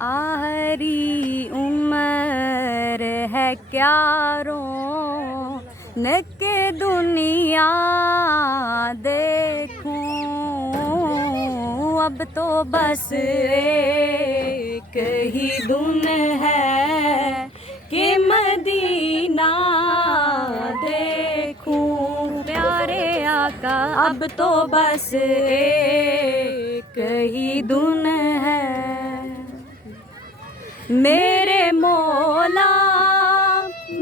आखिरी उम्र है क्या रोने के दुनिया देखूं, अब तो बस एक ही धुन है कि मदीना देखूं। प्यारे आका अब तो बस एक ही धुन है। मेरे मौला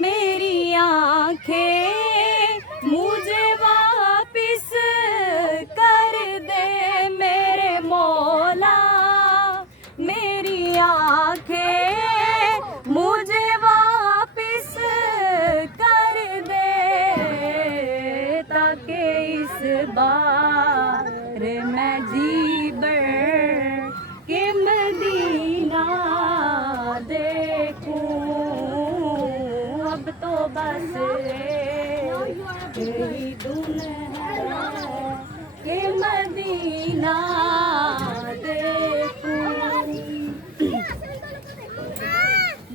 मेरी आंखें मुझे वापिस कर दे। मेरे मौला मेरी आंखें मुझे वापिस कर दे, ताकि इस बार मैं जी भर के मदीना देखूं। अब तो बस यही धुन है कि मदीना देखूं।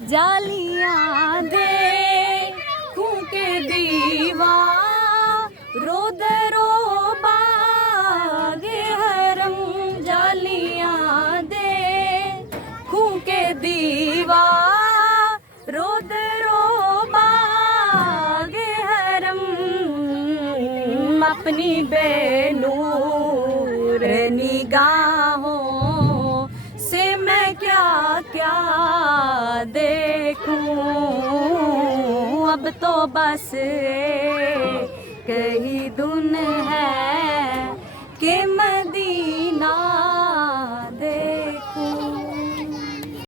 जालियां देखूं के दीवारों दरो बागे हरम। जालियां देखूं के दीवारों दरो बागे हरम। अपनी बेनूर निगाहों से मैं क्या क्या देखूं। अब तो बस कही धुन है कि मैं